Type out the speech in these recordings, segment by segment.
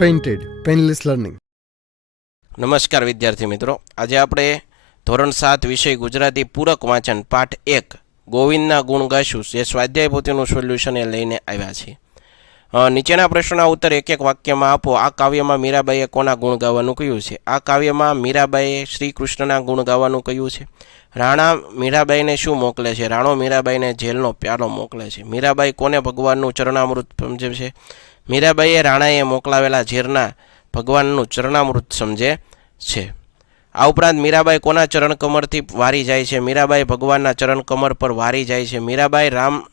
Painted painless learning. નમસ્કાર વિદ્યાર્થી મિત્રો, આજે આપણે ધોરણ 7 વિષય ગુજરાતી પૂરક વાંચન પાઠ 1 ગોવિંદના ગુણ ગાશું જે સ્વાધ્યાય પોથીનું સોલ્યુશન એ લઈને આવ્યા છીએ. નીચેના પ્રશ્નોના ઉત્તર એક એક વાક્યમાં આપો. આ કાવ્યમાં મીરાબાઈએ કોના ગુણ ગાવાનું કહ્યું છે? આ કાવ્યમાં મીરાબાઈએ શ્રી કૃષ્ણના ગુણ ગાવાનું કહ્યું છે. રાણા મીરાબાઈને શું મોકલે છે? રાણો મીરાબાઈને જેલનો પ્યાલો મોકલે છે. મીરાબાઈ કોને ભગવાનનું ચરણામૃત સમજે છે? મીરાબાઈએ રાણાએ મોકલાવેલા ઝેરના ભગવાનનું ચરણામૃત સમજે છે. આ ઉપરાંત મીરાબાઈ કોના ચરણ કમરથી વારી જાય છે? મીરાબાઈ ભગવાનના ચરણ કમર પર વારી જાય છે. મીરાબાઈ રામ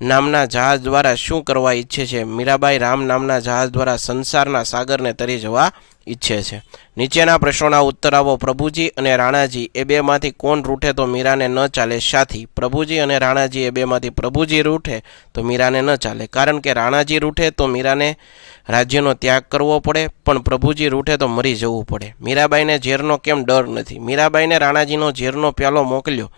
નામના જહાજ દ્વારા શું કરવા ઈચ્છે છે? મીરાબાઈ રામ નામના જહાજ દ્વારા સંસારના સાગરને તરી જવા ઈચ્છે છે. નીચેના પ્રશ્નોના ઉત્તર આપો. પ્રભુજી અને રાણાજી એ બેમાંથી કોણ રૂઠે તો મીરાને ન ચાલે? સાથી. પ્રભુજી અને રાણાજી એ બેમાંથી પ્રભુજી રૂઠે તો મીરાને ન ચાલે, કારણ કે રાણાજી રૂઠે તો મીરાને રાજ્યનો ત્યાગ કરવો પડે, પણ પ્રભુજી રૂઠે તો મરી જવું પડે. મીરાબાઈને ઝેરનો કેમ ડર નથી? મીરાબાઈને રાણાજીનો ઝેરનો પ્યાલો મોકલ્યો,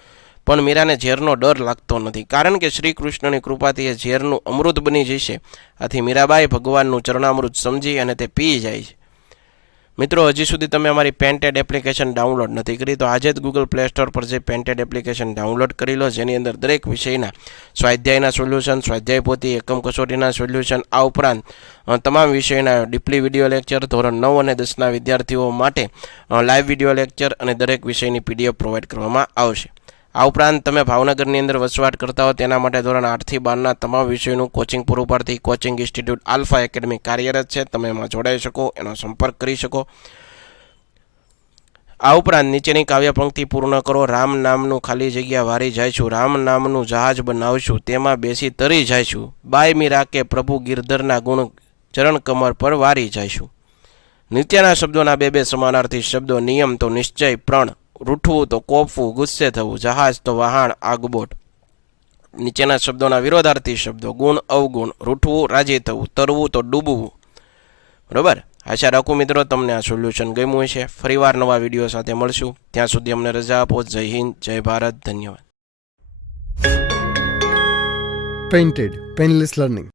પણ મીરાને ઝેરનો ડર લાગતો નથી, કારણ કે શ્રી કૃષ્ણની કૃપાથી એ ઝેરનું અમૃત બની જશે. આથી મીરાબાઈ ભગવાનનું ચરણામૃત સમજી અને તે પી જાય છે. મિત્રો, હજી સુધી તમે અમારી પેન્ટેડ એપ્લિકેશન ડાઉનલોડ નથી કરી તો આજે જ ગૂગલ પ્લે સ્ટોર પર જઈ પેન્ટેડ એપ્લિકેશન ડાઉનલોડ કરી લો, જેની અંદર દરેક વિષયના સ્વાધ્યાયના સોલ્યુશન, સ્વાધ્યાય પોથી, એકમ કસોટીના સોલ્યુશન, આ ઉપરાંત તમામ વિષયના ડીપલી વિડીયો લેક્ચર, ધોરણ 9 અને 10ના વિદ્યાર્થીઓ માટે લાઈવ વિડીયો લેક્ચર અને દરેક વિષયની PDF પ્રોવાઈડ કરવામાં આવશે. આ ઉપરાંત તમે ભાવનગરની અંદર વસવાટ કરતા હો તેના માટે ધોરણ 8 થી 12ના તમામ વિષયોનું કોચિંગ પૂરું પાડતી કોચિંગ ઇન્સ્ટિટ્યૂટ આલ્ફા એકેડમી કાર્યરત છે. તમે એમાં જોડાઈ શકો, એનો સંપર્ક કરી શકો. આ ઉપરાંત નીચેની કાવ્ય પંક્તિ પૂર્ણ કરો. રામ નામનું ખાલી જગ્યા વારી જઈશું, રામ નામનું જહાજ બનાવશું, તેમાં બેસી તરી જઈશું, બાય મીરા કે પ્રભુ ગિરધરના ગુણ ચરણ કમર પર વારી જઈશું. નીચેના શબ્દોના બે સમાનાર્થી શબ્દો. નિયમ તો નિશ્ચય, પ્રણ રૂઠવું તો કોપવું, ગુસ્સે થવું, જહાજ તો વહાણ આગબોટ. નીચેના શબ્દોના વિરોધાર્થી શબ્દો. ગુણ અવગુણ, રૂઠવું રાજી થવું, તરવું તો ડૂબવું. બરોબર. આશા રાખું મિત્રો તમને આ સોલ્યુશન ગમ્યું હશે. ફરીવાર નવા વિડીયો સાથે મળશું. ત્યાં સુધી અમને રજા આપો. જય હિન્દ, જય ભારત, ધન્યવાદ. Painted painless learning.